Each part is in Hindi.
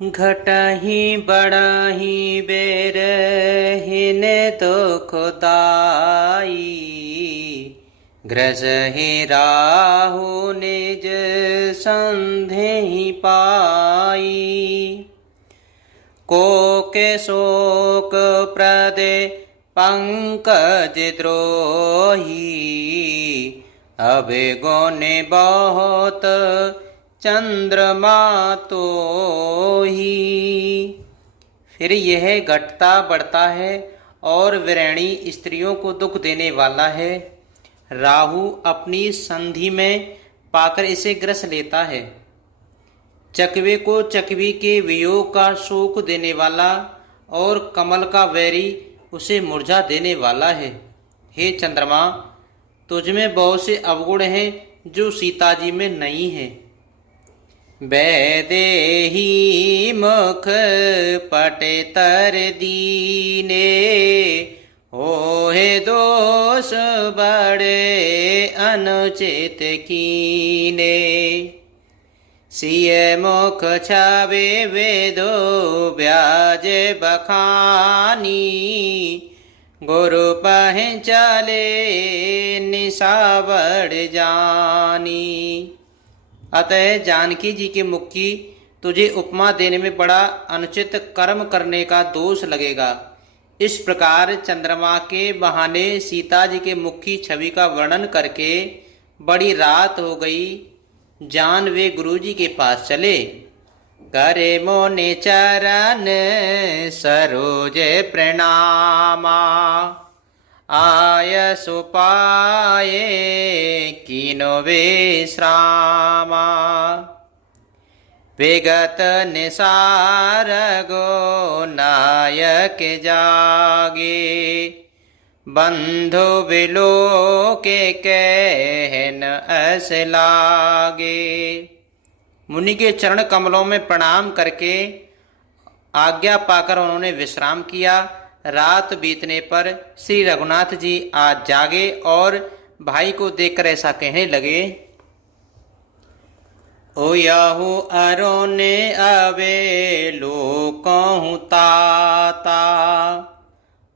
घटहि बढ़हि बेरहिन दुखदाई। ग्रसहि राहु निज संधि पाई। कोके शोक प्रदे पंकज द्रोही। अभिगुण बहुत चंद्रमा तोही। फिर यह घटता बढ़ता है और विरैणी स्त्रियों को दुख देने वाला है। राहु अपनी संधि में पाकर इसे ग्रस लेता है। चकवे को चकवी के वियोग का शोक देने वाला और कमल का वैरी उसे मुरझा देने वाला है। हे चंद्रमा, तुझमें बहुत से अवगुण हैं जो सीता जी में नहीं है। वैदेही मुख पटे तर दीने। होए दोष बड़े अनुचित कीने। सिय मुख छावे वेदो ब्याज बखानी। गुरु पह चले निशावड़ जानी। अतः जानकी जी के मुख की तुझे उपमा देने में बड़ा अनुचित कर्म करने का दोष लगेगा। इस प्रकार चंद्रमा के बहाने सीता जी के मुख की छवि का वर्णन करके बड़ी रात हो गई। जान वे गुरु जी के पास चले। करे मोने चरण सरोज प्रणामा। आय सुपाये कीनो विश्रामा। विगत निसार गो नायक जागे। बंधु बिलो के कहन अस लागे। मुनि के चरण कमलों में प्रणाम करके आज्ञा पाकर उन्होंने विश्राम किया। रात बीतने पर श्री रघुनाथ जी आज जागे और भाई को देखकर ऐसा कहने लगे। ओ याहू अरोने अवे लोकहु ताता।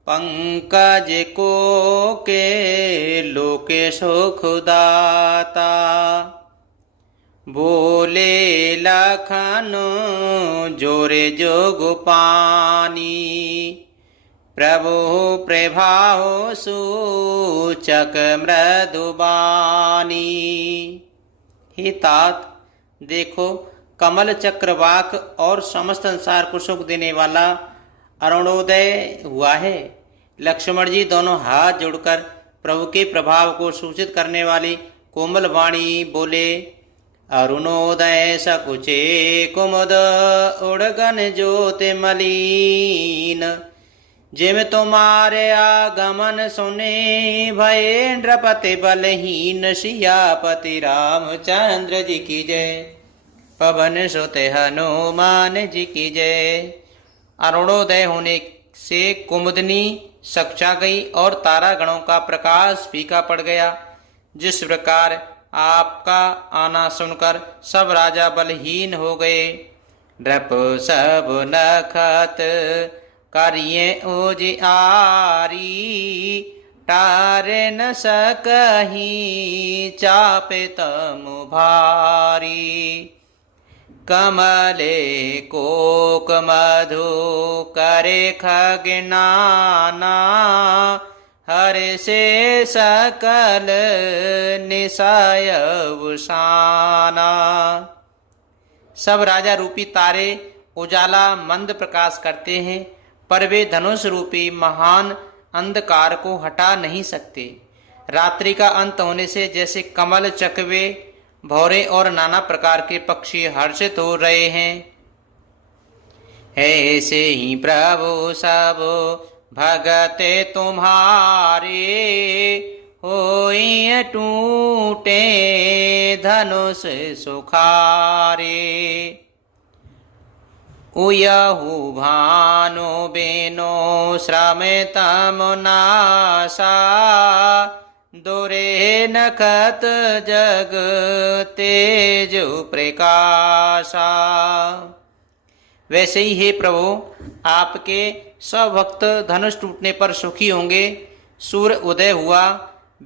पंकज को के लोके सुखदाता। बोले लखन जोरे जोग पानी। प्रभु प्रभाव सूचक मृदुबानी। हे तात, देखो कमल चक्रवाक और समस्त संसार को सुख देने वाला अरुणोदय हुआ है। लक्ष्मण जी दोनों हाथ जोड़कर प्रभु के प्रभाव को सूचित करने वाली कोमल वाणी बोले। अरुणोदय सकुचे कुमुद उड़गन ज्योति मलीन। जिम तुम्हारे आगमन सुने भये नृपति बलहीन। सियापति रामचंद्र जी की जय। पवन सुत हनुमान जी की जय। अरुणोदय होने से कुमुदनी सकचा गई और तारा गणों का प्रकाश फीका पड़ गया। जिस प्रकार आपका आना सुनकर सब राजा बलहीन हो गए। नृप सब नखत करिए उजियारी। टारे न सकही चापे तमु भारी। कमले कोक मधु करे खगनाना। हर से सकल निसाय उषाना। सब राजा रूपी तारे उजाला मंद प्रकाश करते हैं, पर वे धनुष रूपी महान अंधकार को हटा नहीं सकते। रात्रि का अंत होने से जैसे कमल, चकवे, भौरे और नाना प्रकार के पक्षी हर्षित हो रहे हैं, ऐसे ही प्रभु सब भगते तुम्हारे। होई टूटे धनुष सुखारे। उयहु भानु बेनो श्रम तम नासा। दुरे नखत जग तेज प्रकाशा। वैसे ही हे प्रभु, आपके सब भक्त धनुष टूटने पर सुखी होंगे। सूर्य उदय हुआ,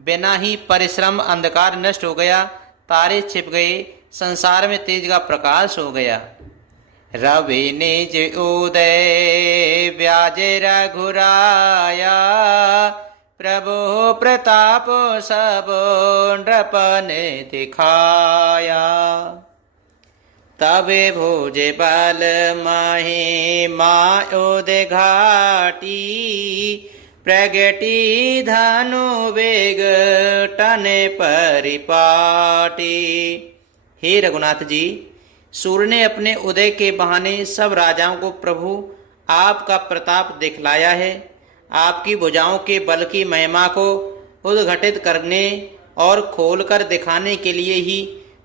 बिना ही परिश्रम अंधकार नष्ट हो गया, तारे छिप गए, संसार में तेज का प्रकाश हो गया। रवि निज उदय व्याजे रघुराया, प्रभु प्रताप सब नृपन दिखाया। तबे भोजे बल माहि मायोदय घाटी, प्रगटी धनु वेग टने परिपाटी। हे रघुनाथ जी, सूर्य ने अपने उदय के बहाने सब राजाओं को प्रभु आपका प्रताप दिखलाया है। आपकी भुजाओं के बल की महिमा को उद्घटित करने और खोलकर दिखाने के लिए ही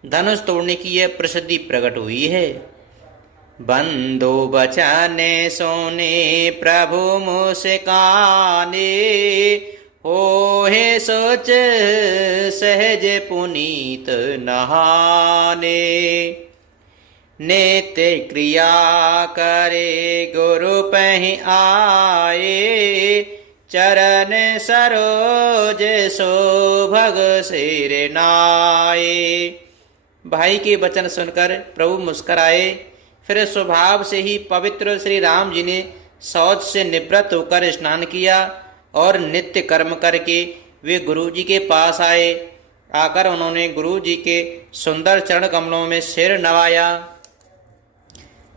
धनुष तोड़ने की यह प्रसिद्धि प्रकट हुई है। बंदो बचने सोने प्रभु मुस्काने, हो हे सोच सहज पुनीत नहाने। नित्य क्रिया करे गुरु पहि आए, चरण सरोज शोभग सिर नाये। भाई के वचन सुनकर प्रभु मुस्कराए। फिर स्वभाव से ही पवित्र श्री राम जी ने शौच से निवृत्त होकर स्नान किया और नित्य कर्म करके वे गुरु जी के पास आए। आकर उन्होंने गुरु जी के सुंदर चरण कमलों में सिर नवाया।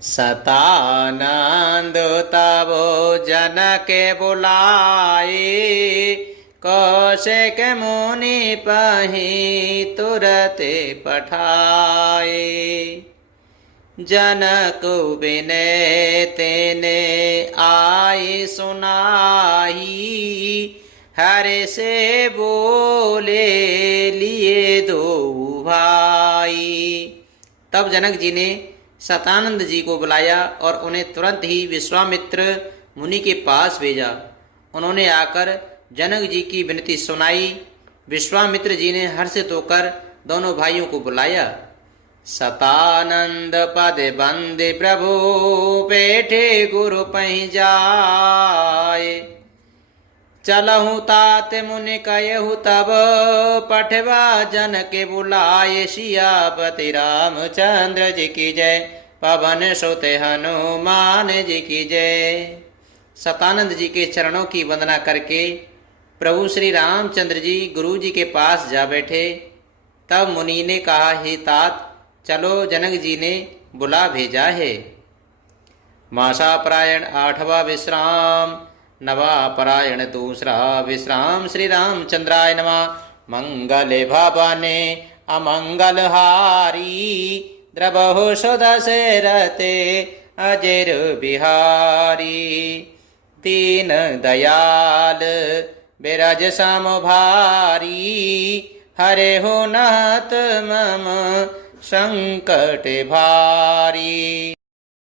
सतानंद तबो जनक बुलाए, कौशिक मुनि पहि तुरते पठाए। जनक विनय तेने आई सुनाई, हरे से बोले लिए दो भाई। तब जनक जी ने सतानंद जी को बुलाया और उन्हें तुरंत ही विश्वामित्र मुनि के पास भेजा। उन्होंने आकर जनक जी की विनती सुनाई। विश्वामित्र जी ने हर्षित होकर दोनों भाइयों को बुलाया। सतानंद पद बंदे प्रभु, बैठे गुरु पहि जाए। चलहु तात मुनि कहु तब, पठवा जन के बुलाए। सियापति रामचंद्र जी की जय, पवन सुत हनुमान जी की जय। सतानंद जी के चरणों की वंदना करके प्रभु श्री रामचंद्र जी गुरु जी के पास जा बैठे। तब मुनि ने कहा, हे तात, चलो, जनक जी ने बुला भेजा है। मासा परायण 8वां विश्राम, नवा परायण 2रा विश्राम। श्री रामचंद्राय नमः। मंगल भवने अमंगल हारी, द्रवहु सुदशरथे अजिर बिहारी। दीन दयाल बिरज सम भारी, हरे हो नाथ मम संकट भारी।